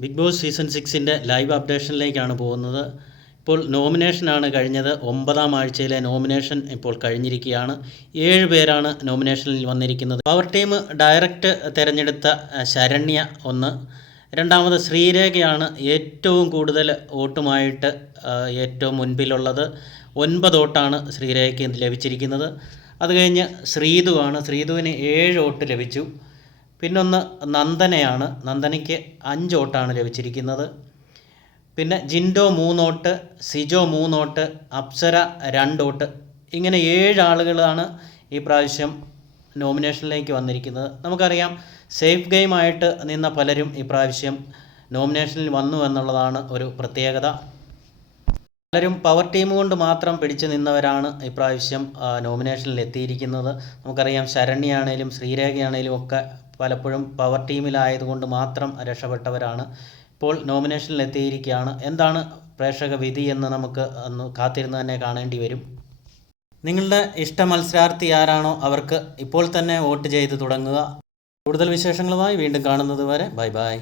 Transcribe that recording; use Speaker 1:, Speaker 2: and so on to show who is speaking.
Speaker 1: Big boss season സിക്സിന്റെ live അപ്ഡേഷനിലേക്കാണ് പോകുന്നത്. ഇപ്പോൾ നോമിനേഷനാണ് കഴിഞ്ഞത്. ഒമ്പതാം ആഴ്ചയിലെ നോമിനേഷൻ ഇപ്പോൾ കഴിഞ്ഞിരിക്കുകയാണ്. ഏഴ് പേരാണ് നോമിനേഷനിൽ വന്നിരിക്കുന്നത്. പവർ ടീം ഡയറക്റ്റ് തിരഞ്ഞെടുത്ത ശരണ്യ ഒന്ന്. രണ്ടാമത് ശ്രീരേഖയാണ് ഏറ്റവും കൂടുതൽ വോട്ടുമായിട്ട് ഏറ്റവും മുൻപിലുള്ളത്. ഒൻപത് വോട്ടാണ് ശ്രീരേഖയ്ക്ക് ലഭിച്ചിരിക്കുന്നത്. അത് കഴിഞ്ഞ് ശ്രീതുവാണ്. ശ്രീതുവിന് ഏഴ് വോട്ട് ലഭിച്ചു. പിന്നൊന്ന് നന്ദനയാണ്. നന്ദനയ്ക്ക് അഞ്ച് വോട്ടാണ് ലഭിച്ചിരിക്കുന്നത്. പിന്നെ ജിൻഡോ മൂന്നോട്ട് സിജോ മൂന്നോട്ട് അപ്സര രണ്ട് വോട്ട്. ഇങ്ങനെ ഏഴ് ആളുകളാണ് ഈ പ്രാവശ്യം നോമിനേഷനിലേക്ക് വന്നിരിക്കുന്നത്. നമുക്കറിയാം സേഫ് ഗെയിമായിട്ട് നിന്ന പലരും ഈ പ്രാവശ്യം നോമിനേഷനിൽ വന്നു എന്നുള്ളതാണ് ഒരു പ്രത്യേകത. പലരും പവർ ടീം കൊണ്ട് മാത്രം പിടിച്ചു നിന്നവരാണ് ഇപ്രാവശ്യം നോമിനേഷനിൽ എത്തിയിരിക്കുന്നത് നമുക്കറിയാം ശരണ്യാണേലും ശ്രീരേഖയാണേലും ഒക്കെ പലപ്പോഴും പവർ ടീമിലായതുകൊണ്ട് മാത്രം രക്ഷപ്പെട്ടവരാണ്. ഇപ്പോൾ നോമിനേഷനിൽ എത്തിയിരിക്കുകയാണ് എന്താണ് പ്രേക്ഷക വിധി എന്ന് നമുക്ക് ഒന്ന് കാത്തിരുന്ന് തന്നെ കാണേണ്ടി വരും. നിങ്ങളുടെ ഇഷ്ട മത്സരാർത്ഥി ആരാണോ അവർക്ക് ഇപ്പോൾ തന്നെ വോട്ട് ചെയ്ത് തുടങ്ങുക. കൂടുതൽ വിശേഷങ്ങളുമായി വീണ്ടും കാണുന്നത് വരെ ബൈ ബൈ.